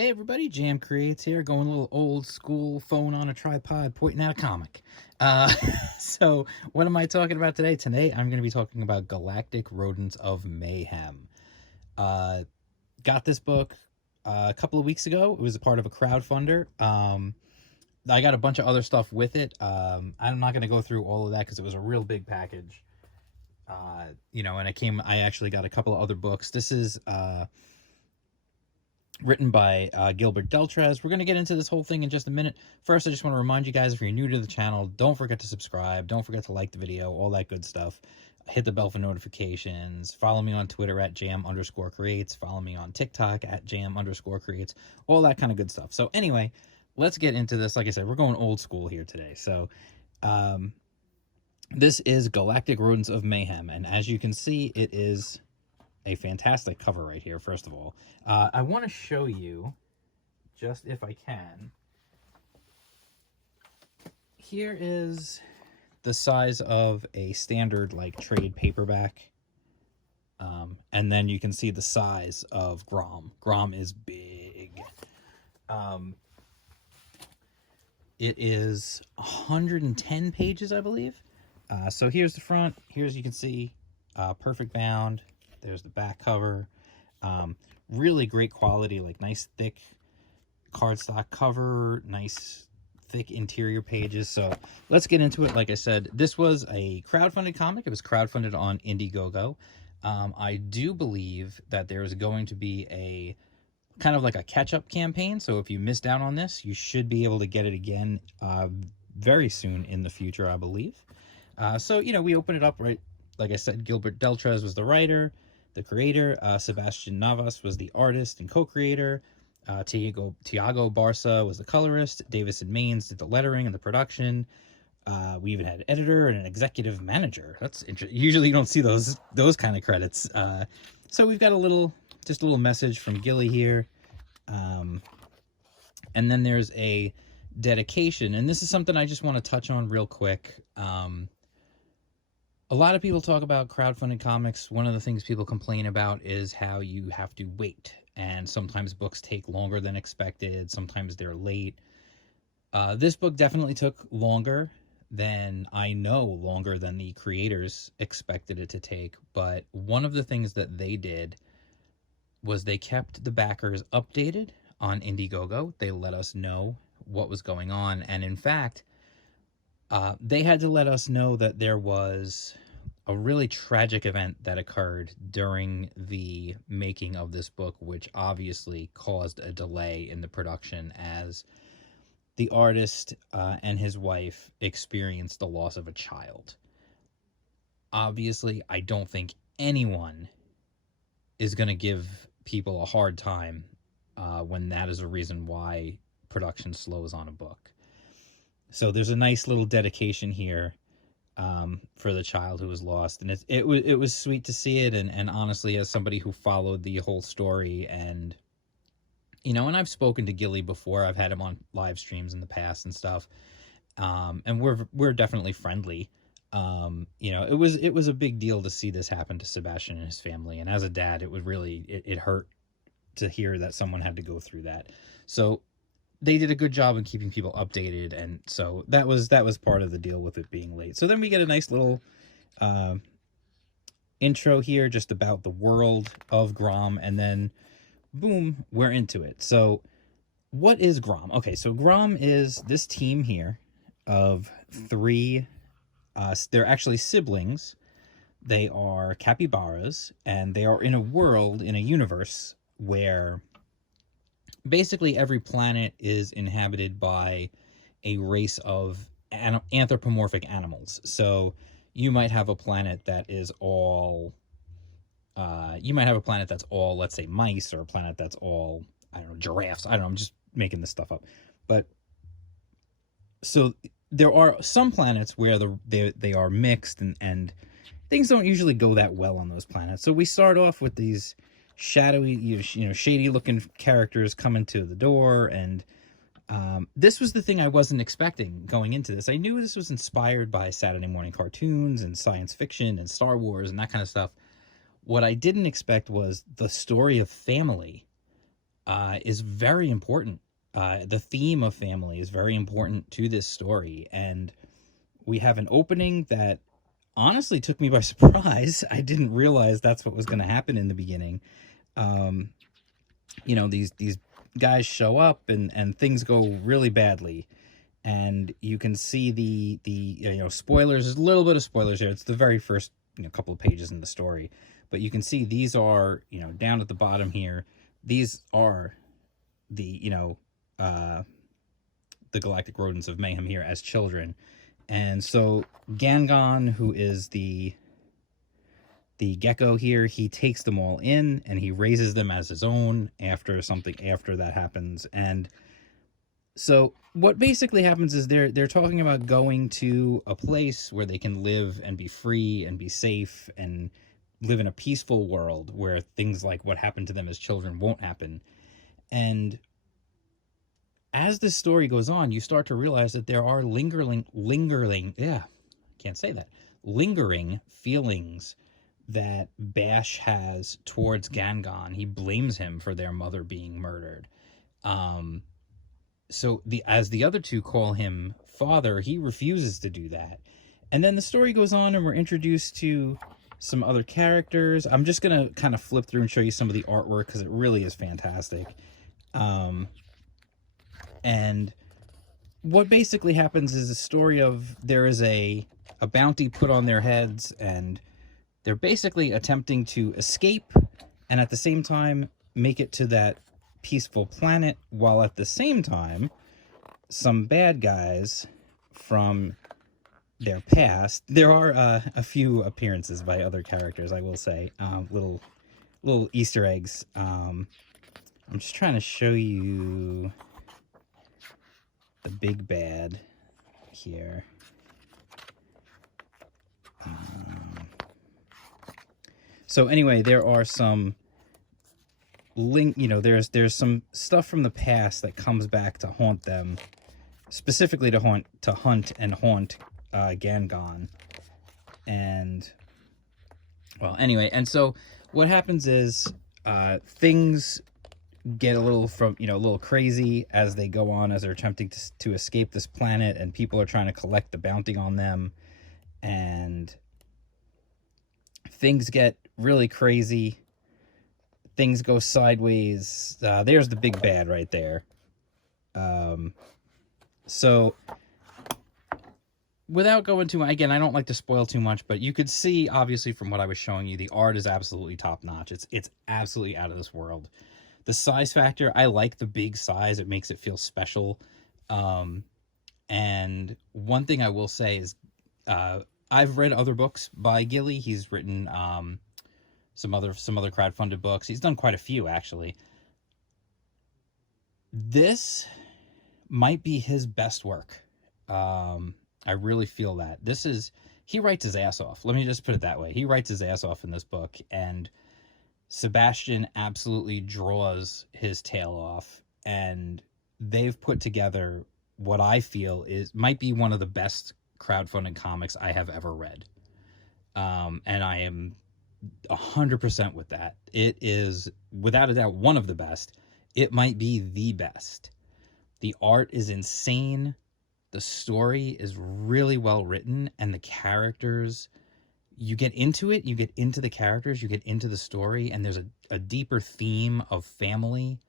Hey everybody, Jam Creates here, going a little old school, phone on a tripod, pointing at a comic. Uh, so what am I talking about today? Today I'm going to be talking about Galactic Rodents of Mayhem. Uh, got this book a couple of weeks ago. It was a part of a crowdfunder. I got a bunch of other stuff with it. I'm not going to go through all of that because it was a real big package. And I actually got a couple of other books. This is written by Gilbert Deltres. We're going to get into this whole thing in just a minute. First, I just want to remind you guys, if you're new to the channel, don't forget to subscribe. Don't forget to like the video, all that good stuff. Hit the bell for notifications. Follow me on Twitter at jam_creates. Follow me on TikTok at jam_creates. All that kind of good stuff. So anyway, let's get into this. Like I said, we're going old school here today. So this is Galactic Rodents of Mayhem. And as you can see, it is a fantastic cover right here. First of all, I want to show you, just if I can, here is the size of a standard like trade paperback, and then you can see the size of Grom. Grom is big. It is 110 pages, I believe. So here's the front. Here's, you can see, perfect bound. There's the back cover. Really great quality, like nice thick cardstock cover, nice thick interior pages. So let's get into it. Like I said, this was a crowdfunded comic. It was crowdfunded on Indiegogo. I do believe that there is going to be a kind of like a catch-up campaign. So if you missed out on this, you should be able to get it again very soon in the future, I believe. So, you know, we open it up, right? Like I said, Gilbert Deltres was the writer, the creator. Sebastian Navas was the artist and co-creator. Tiago Barca was the colorist. Davison Maines did the lettering and the production. We even had an editor and an executive manager. That's interesting. Usually you don't see those kind of credits. So we've got just a little message from Gilly here. And then there's a dedication. And this is something I just want to touch on real quick. A lot of people talk about crowdfunded comics. One of the things people complain about is how you have to wait. And sometimes books take longer than expected. Sometimes they're late. This book definitely took longer than the creators expected it to take. But one of the things that they did was they kept the backers updated on Indiegogo. They let us know what was going on. And in fact, they had to let us know that there was a really tragic event that occurred during the making of this book, which obviously caused a delay in the production as the artist and his wife experienced the loss of a child. Obviously, I don't think anyone is going to give people a hard time when that is a reason why production slows on a book. So there's a nice little dedication here for the child who was lost, and it was sweet to see it. And honestly, as somebody who followed the whole story, and you know, and I've spoken to Gilly before, I've had him on live streams in the past and stuff, and we're definitely friendly. You know, it was a big deal to see this happen to Sebastian and his family, and as a dad, it would really it hurt to hear that someone had to go through that. So they did a good job in keeping people updated, and so that was part of the deal with it being late. So then we get a nice little intro here just about the world of Grom, and then boom, we're into it. So what is Grom? Okay, so Grom is this team here of three, they're actually siblings. They are capybaras, and they are in a world, in a universe where basically every planet is inhabited by a race of anthropomorphic animals. So you might have a planet that is all let's say mice, or a planet that's all, I don't know, giraffes. I don't know, I'm just making this stuff up. But so there are some planets where they are mixed, and things don't usually go that well on those planets. So we start off with these shadowy, you know, shady looking characters coming to the door, and this was the thing I wasn't expecting going into this. I knew this was inspired by Saturday morning cartoons and science fiction and Star Wars and that kind of stuff. What I didn't expect was the story of family is very important. The theme of family is very important to this story, and we have an opening that honestly took me by surprise. I didn't realize that's what was going to happen in the beginning. Um, these guys show up, and things go really badly, and you can see the spoilers. There's a little bit of spoilers here. It's the very first couple of pages in the story, but you can see these are down at the bottom here. These are the the Galactic Rodents of Mayhem here as children. And so Gangon, who is the gecko here, he takes them all in and he raises them as his own after that happens. And so what basically happens is they're talking about going to a place where they can live and be free and be safe and live in a peaceful world where things like what happened to them as children won't happen. And as this story goes on, you start to realize that there are lingering feelings that Bash has towards Gangon. He blames him for their mother being murdered. So as the other two call him father, he refuses to do that. And then the story goes on and we're introduced to some other characters. I'm just going to kind of flip through and show you some of the artwork because it really is fantastic. And what basically happens is a story of there is a bounty put on their heads, and they're basically attempting to escape and at the same time make it to that peaceful planet, while at the same time some bad guys from their past, there are a few appearances by other characters, I will say, little Easter eggs. I'm just trying to show you the big bad here. So anyway, there are some there's some stuff from the past that comes back to haunt them, specifically to haunt Gangon. And well, anyway, and so what happens is things get a little crazy as they go on, as they're attempting to escape this planet, and people are trying to collect the bounty on them, and things get really crazy. Things go sideways. There's the big bad right there. So without going too, again, I don't like to spoil too much, but you could see obviously from what I was showing you, the art is absolutely top notch. It's absolutely out of this world. The size factor, I like the big size. It makes it feel special. And one thing I will say is I've read other books by Gilly. He's written some other crowdfunded books. He's done quite a few, actually. This might be his best work. I really feel that. He writes his ass off. Let me just put it that way. He writes his ass off in this book, and Sebastian absolutely draws his tail off, and they've put together what I feel might be one of the best crowdfunding comics I have ever read. And I am 100% with that. It is, without a doubt, one of the best. It might be the best. The art is insane. The story is really well written, and the characters, you get into it, you get into the characters, you get into the story, and there's a deeper theme of family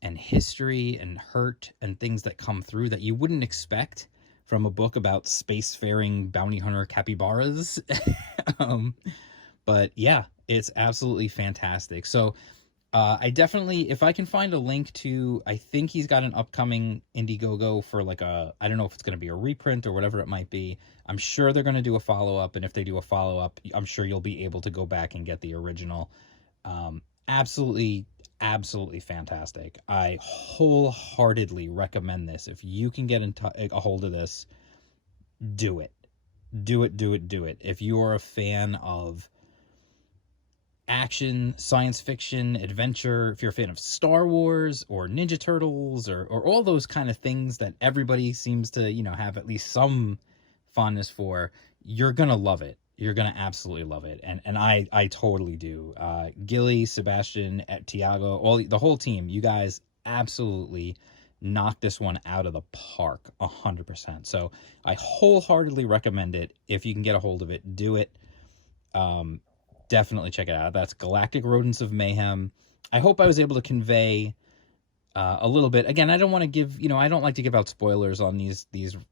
and history and hurt and things that come through that you wouldn't expect from a book about spacefaring bounty hunter capybaras. But yeah, it's absolutely fantastic. So I definitely, if I can find a link to, I think he's got an upcoming Indiegogo for I don't know if it's going to be a reprint or whatever it might be. I'm sure they're going to do a follow-up, and if they do a follow-up, I'm sure you'll be able to go back and get the original. Absolutely fantastic. I wholeheartedly recommend this. If you can get a hold of this, do it. Do it. If you are a fan of action, science fiction, adventure, if you're a fan of Star Wars or Ninja Turtles or all those kind of things that everybody seems to, have at least some fondness for, you're going to love it. You're gonna absolutely love it, and I totally do. Gilly, Sebastian, Tiago, the whole team, you guys absolutely knocked this one out of the park 100%. So I wholeheartedly recommend it. If you can get a hold of it, do it. Definitely check it out. That's Galactic Rodents of Mayhem. I hope I was able to convey a little bit. Again, I don't want to give, I don't like to give out spoilers on these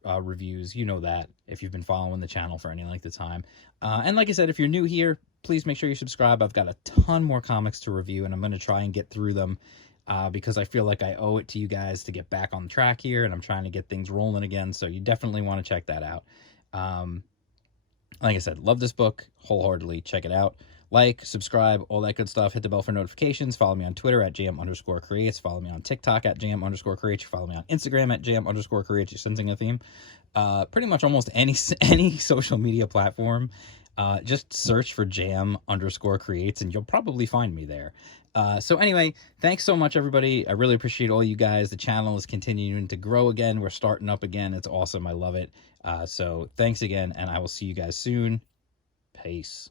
reviews. You know that if you've been following the channel for any length of time. And like I said, if you're new here, please make sure you subscribe. I've got a ton more comics to review, and I'm going to try and get through them because I feel like I owe it to you guys to get back on track here, and I'm trying to get things rolling again. So you definitely want to check that out. Like I said, love this book wholeheartedly. Check it out. Like, subscribe, all that good stuff. Hit the bell for notifications. Follow me on Twitter at jm_creates. Follow me on TikTok at jm_creates. Follow me on Instagram at jm_creates. You're sensing a theme. Pretty much almost any social media platform. Just search for jam_creates and you'll probably find me there. So anyway, thanks so much, everybody. I really appreciate all you guys. The channel is continuing to grow again. We're starting up again. It's awesome. I love it. So thanks again, and I will see you guys soon. Peace.